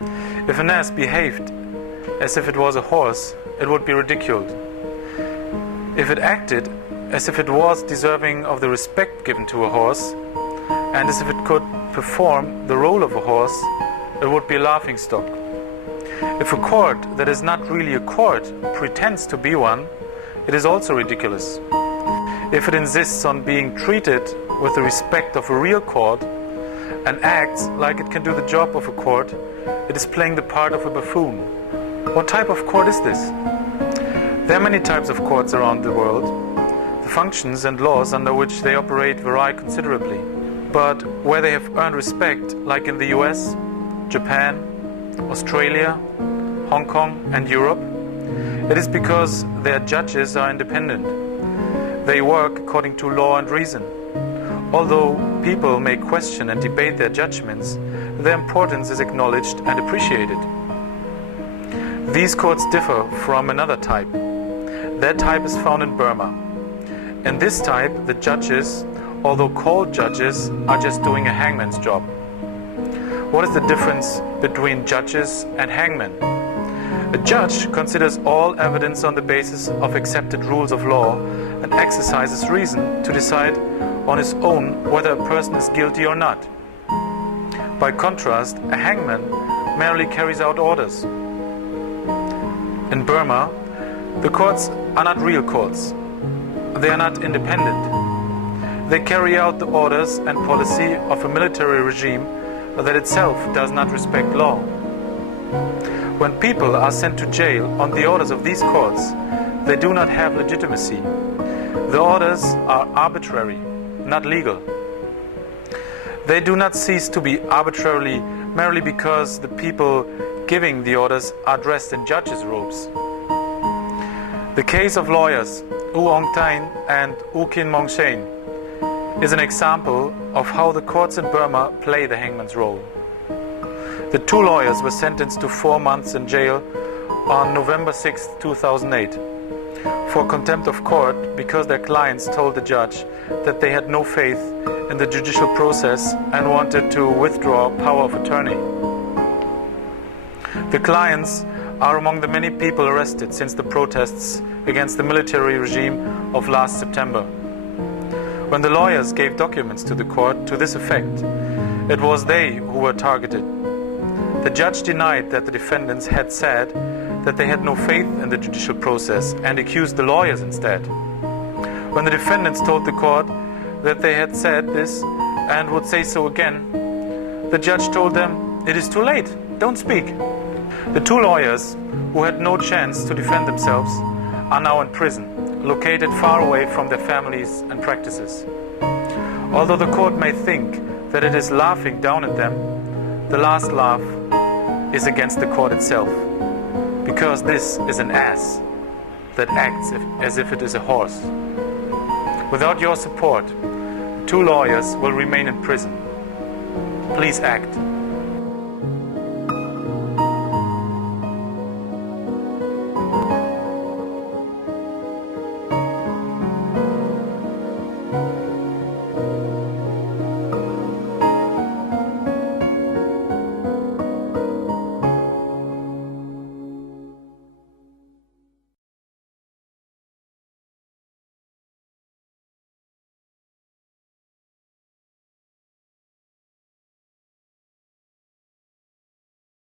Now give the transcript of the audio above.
If an ass behaved as if it was a horse, it would be ridiculed. If it acted as if it was deserving of the respect given to a horse, and as if it could perform the role of a horse, it would be a laughingstock. If a court that is not really a court pretends to be one, it is also ridiculous. If it insists on being treated with the respect of a real court and acts like it can do the job of a court, it is playing the part of a buffoon. What type of court is this? There are many types of courts around the world. The functions and laws under which they operate vary considerably. But where they have earned respect, like in the US, Japan, Australia, Hong Kong and Europe, it is because their judges are independent. They work according to law and reason. Although people may question and debate their judgments, their importance is acknowledged and appreciated. These courts differ from another type. That type is found in Burma. In this type, the judges, although called judges, are just doing a hangman's job. What is the difference between judges and hangmen? A judge considers all evidence on the basis of accepted rules of law and exercises reason to decide on his own whether a person is guilty or not. By contrast, a hangman merely carries out orders. In Burma, the courts are not real courts. They are not independent. They carry out the orders and policy of a military regime that itself does not respect law. When people are sent to jail on the orders of these courts, they do not have legitimacy. The orders are arbitrary, not legal. They do not cease to be arbitrarily merely because the people giving the orders are dressed in judges' robes. The case of lawyers Aung Thein and Khin Shein is an example of how the courts in Burma play the hangman's role. The two lawyers were sentenced to 4 months in jail on November 6, 2008 for contempt of court because their clients told the judge that they had no faith in the judicial process and wanted to withdraw power of attorney. The clients are among the many people arrested since the protests against the military regime of last September. When the lawyers gave documents to the court to this effect, it was they who were targeted. The judge denied that the defendants had said that they had no faith in the judicial process and accused the lawyers instead. When the defendants told the court that they had said this and would say so again, the judge told them, "It is too late, don't speak." The two lawyers, who had no chance to defend themselves, are now in prison, located far away from their families and practices. Although the court may think that it is laughing down at them, the last laugh is against the court itself, because this is an ass that acts as if it is a horse. Without your support, the two lawyers will remain in prison. Please act.